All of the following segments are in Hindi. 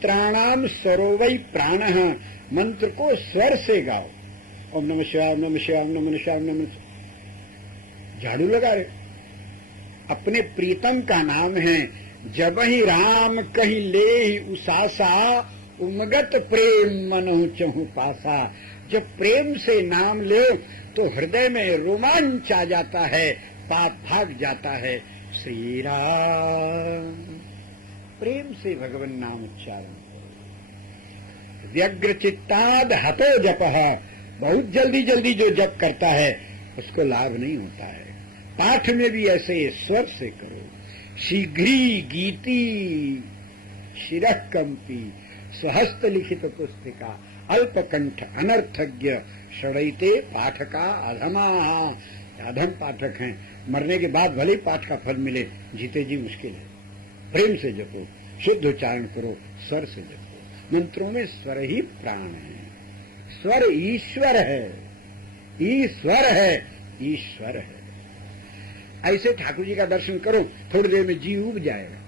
मंत्राणाम स्वरोवै प्राणः, मंत्र को स्वर से गाओ। ओम नमः शिवाय, ओम नमः शिवाय, ओम नमः शिवाय, ओम नमः। झाड़ू लगा रहे, अपने प्रीतम का नाम है। जब ही राम कही ले उसासा, उमगत प्रेम मनहु चहु पासा। जब प्रेम से नाम ले तो हृदय में रोमांच आ जाता है, पाप भाग जाता है। श्री राम, प्रेम से भगवान नाम उच्चारण करो। व्यग्र चित्ताद हतो जपः, बहुत जल्दी जल्दी जो जप करता है उसको लाभ नहीं होता है। पाठ में भी ऐसे स्वर से करो। शीघ्री गीति शिरः कंपी, स्वहस्त लिखित पुस्तिका, अल्पकंठ अनर्थज्ञ, षडैते पाठका अधमा। अधम पाठक हैं, मरने के बाद भले पाठ का फल मिले, जीते जी मुश्किल है। प्रेम से जपो, शुद्ध उच्चारण करो, स्वर से जपो। मंत्रों में स्वर ही प्राण है। स्वर ईश्वर है, ईश्वर है, ईश्वर है। ऐसे ठाकुर जी का दर्शन करो, थोड़ी देर में जी उब जाएगा।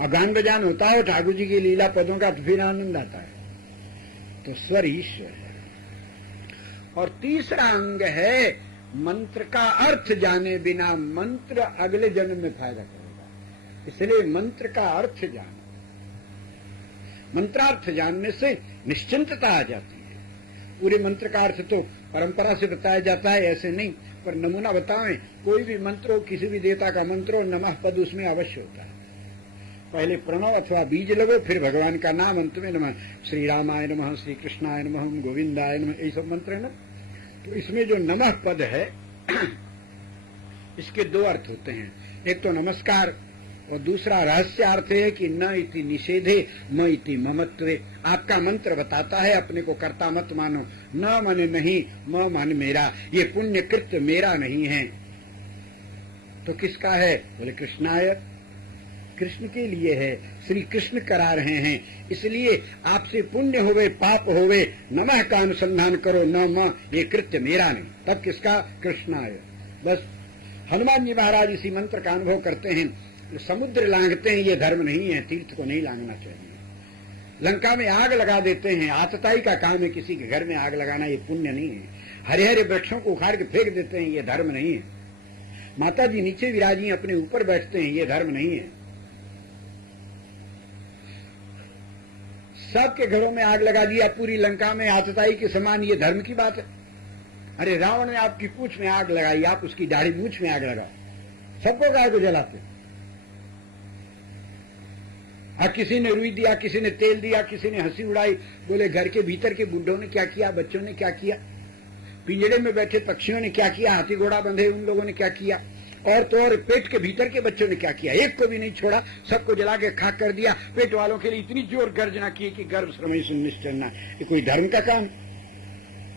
और गान बजान होता है ठाकुर जी की लीला पदों का, तो फिर आनंद आता है। तो स्वर ईश्वर है। और तीसरा अंग है, मंत्र का अर्थ जाने बिना मंत्र अगले जन्म में फायदा करेगा। इसलिए मंत्र का अर्थ जानो। मंत्रार्थ जानने से निश्चिंतता आ जाती है। पूरे मंत्र का अर्थ तो परंपरा से बताया जाता है, ऐसे नहीं। पर नमूना बताएं, कोई भी मंत्र हो, किसी भी देवता का मंत्र हो, नमः पद उसमें अवश्य होता है। पहले प्रणव अथवा बीज लगो, फिर भगवान का नाम, अंत में नमः। श्री रामाय नमः, श्री कृष्णाय नमः, गोविंदाय नमः, यही सब मंत्र है ना। तो इसमें जो नमः पद है इसके दो अर्थ होते हैं। एक तो नमस्कार, और दूसरा रहस्य अर्थ है कि न इति निषेधे म इति ममत्वे। आपका मंत्र बताता है अपने को कर्ता मत मानो। न मन नहीं, म मन मेरा। ये पुण्य कृत्य मेरा नहीं है तो किसका है? बोले कृष्णाय, कृष्ण के लिए है। श्री कृष्ण करा रहे हैं, इसलिए आपसे पुण्य होवे पाप होवे, नमः का अनुसंधान करो, न म, ये कृत्य मेरा नहीं। तब किसका? कृष्णाय। बस हनुमान जी महाराज इसी मंत्र का अनुभव करते हैं। समुद्र लांघते हैं, ये धर्म नहीं है, तीर्थ को नहीं लांघना चाहिए। लंका में आग लगा देते हैं, आतताई का काम है किसी के घर में आग लगाना, ये पुण्य नहीं है। हरे हरे वृक्षों को उखाड़ के फेंक देते हैं, ये धर्म नहीं है। माता जी नीचे विराजी अपने ऊपर बैठते हैं, ये धर्म नहीं है। सबके घरों में आग लगा दिया, पूरी लंका में आतताई के समान, ये धर्म की बात है? अरे रावण ने आपकी पूंछ में आग लगाई, आप उसकी दाढ़ी मूंछ में आग लगा, सबको गाय को जलाते। किसी ने रुई दिया, किसी ने तेल दिया, किसी ने हंसी उड़ाई। बोले घर के भीतर के बूढ़ों ने क्या किया, बच्चों ने क्या किया, पिंजड़े में बैठे पक्षियों ने क्या किया, हाथी घोड़ा बंधे उन लोगों ने क्या किया, और तो और पेट के भीतर के बच्चों ने क्या किया। एक को भी नहीं छोड़ा, सबको जला के खाक कर दिया। पेट वालों के लिए इतनी जोर गर्जना की कि गर्भ श्रमय से निश्चलना। ये कोई धर्म का काम?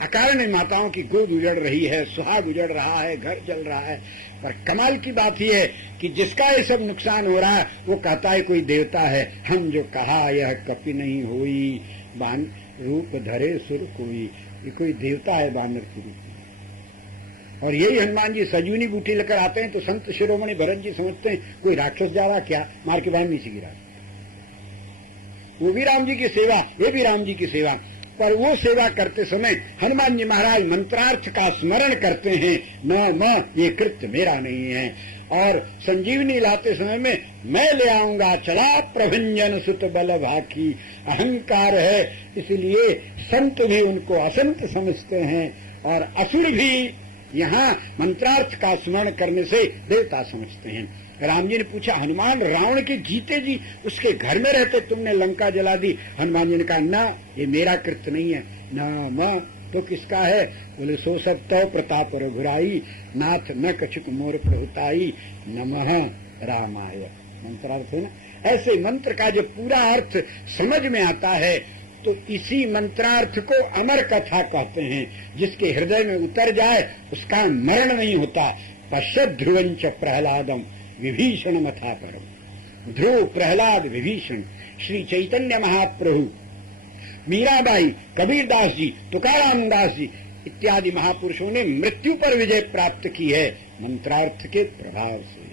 अकारण माताओं की गोद उजड़ रही है, सुहाग उजड़ रहा है, घर जल रहा है। पर कमाल की बात यह है कि जिसका ये सब नुकसान हो रहा है वो कहता है कोई देवता है। हम जो कहा यह कपि नहीं होई, बान रूप धरे सुर कोई। ये कोई देवता है बानर की रूप में। और यही हनुमान जी सजूनी बूटी लेकर आते हैं तो संत शिरोमणि भरत जी समझते हैं कोई राक्षस जा रहा, क्या मार के बाहर नीचे गिरा। वो भी राम जी की सेवा, ये भी राम जी की सेवा। पर वो सेवा करते समय हनुमान जी महाराज मंत्रार्थ का स्मरण करते हैं, न म, ये कृत्य मेरा नहीं है। और संजीवनी लाते समय में मैं ले आऊंगा, चला प्रभंजन सुत बल भाकी। अहंकार है, इसलिए संत भी उनको असंत समझते हैं और असुर भी यहाँ मंत्रार्थ का स्मरण करने से देवता समझते हैं। राम जी ने पूछा, हनुमान रावण के जीते जी उसके घर में रहते तुमने लंका जला दी। हनुमान जी ने कहा, ना ये मेरा कृत्य नहीं है, ना म, तो किसका है? बोले सो सब तो प्रताप रघुराई, नाथ न कछुक मोर प्रहुताई, नमः रामाय। मंत्रार्थ है ना। ऐसे मंत्र का जब पूरा अर्थ समझ में आता है तो इसी मंत्रार्थ को अमर कथा कहते हैं। जिसके हृदय में उतर जाए उसका मरण नहीं होता। पश्यत ध्रुवंच प्रहलादम विभीषण मथा परम। ध्रुव, प्रहलाद, विभीषण, श्री चैतन्य महाप्रभु, मीराबाई, कबीरदास जी, तुकाराम दास जी इत्यादि महापुरुषों ने मृत्यु पर विजय प्राप्त की है मंत्रार्थ के प्रभाव से।